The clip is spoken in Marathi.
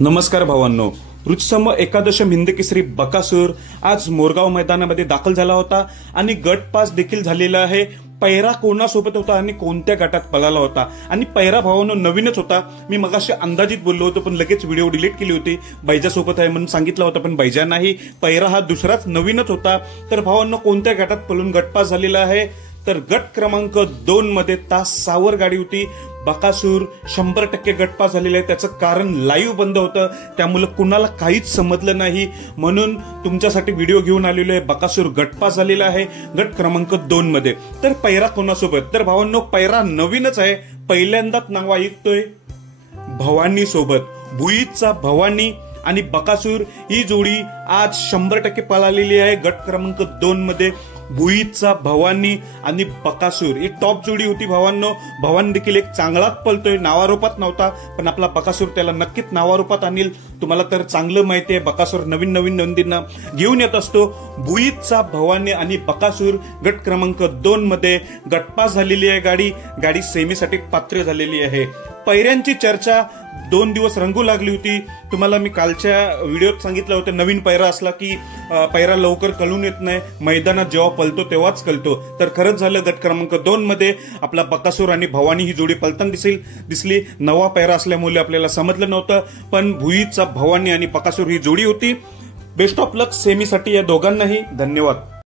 नमस्कार भावांनो, रुचसम एकादशम हिंदकेसरी बकासूर आज मोरगाव मैदानामध्ये दाखल झाला होता आणि गट पास देखील झालेला आहे। पैरा कोणासोबत होता आणि कोणत्या गटात पळाला होता आणि पैरा भावांनो नवीनच होता। मी मगाशी अंदाजित बोललो होतो पण लगेच व्हिडिओ डिलीट केली होती। बैजा सोबत आहे म्हणून सांगितलं होतं पण बैजा नाही, पैरा हा दुसराच नवीनच होता। तर भावांनो कोणत्या गटात पळून गट पास झालेला आहे तर गट क्रमांक 2 मध्ये तास 6 वर गाडी होती। बकासूर 100% गटपास झालेला आहे। त्याचं कारण लाईव्ह बंद होतं, त्यामुळे कुणाला काहीच समजलं नाही, म्हणून तुमच्यासाठी व्हिडिओ घेऊन आलेलो आहे। बकासूर गटपास झालेला आहे गट क्रमांक 2 मध्ये। तर पैरा कोणासोबत तर भावांनो पैरा नवीनच आहे, पहिल्यांदाच नाव ऐकतोय भवानी सोबत। भुईचा भवानी आणि बकासूर ही जोडी आज 100% पळालेली आहे गट क्रमांक 2 मध्ये। भुईचा भवानी आणि बकासूर ही टॉप जोडी होती भावांनो। भवानी देखील एक चांगलाच पळतोय, नावारूपात नव्हता पण आपला बकासूर त्याला नक्कीच नावारूपात आणील। तुम्हाला तर चांगलं माहिती आहे बकासूर नवीन नवीन नंदींना घेऊन येत असतो। भुईचा भवानी आणि बकासूर गट क्रमांक 2 मध्ये गटपास झालेली आहे। गाडी सेमीसाठी पात्र झालेली आहे। पैऱ्यांची चर्चा 2 दिवस रंगू लागली होती। तुम्हाला मी कालच्या व्हिडिओत सांगितलं होतं नवीन पैरा असला की पैरा लवकर कळून येत नाही, मैदानात जेव्हा पळतो तेव्हाच कळतो। तर खरंच झालं, गट क्रमांक 2 मध्ये आपला बकासूर आणि भवानी ही जोडी पळताना दिसली। नवा पैरा असल्यामुळे आपल्याला समजलं नव्हतं, पण भुईचा भवानी आणि बकासूर ही जोडी होती। बेस्ट ऑफ लक सेमीसाठी या दोघांनाही। धन्यवाद।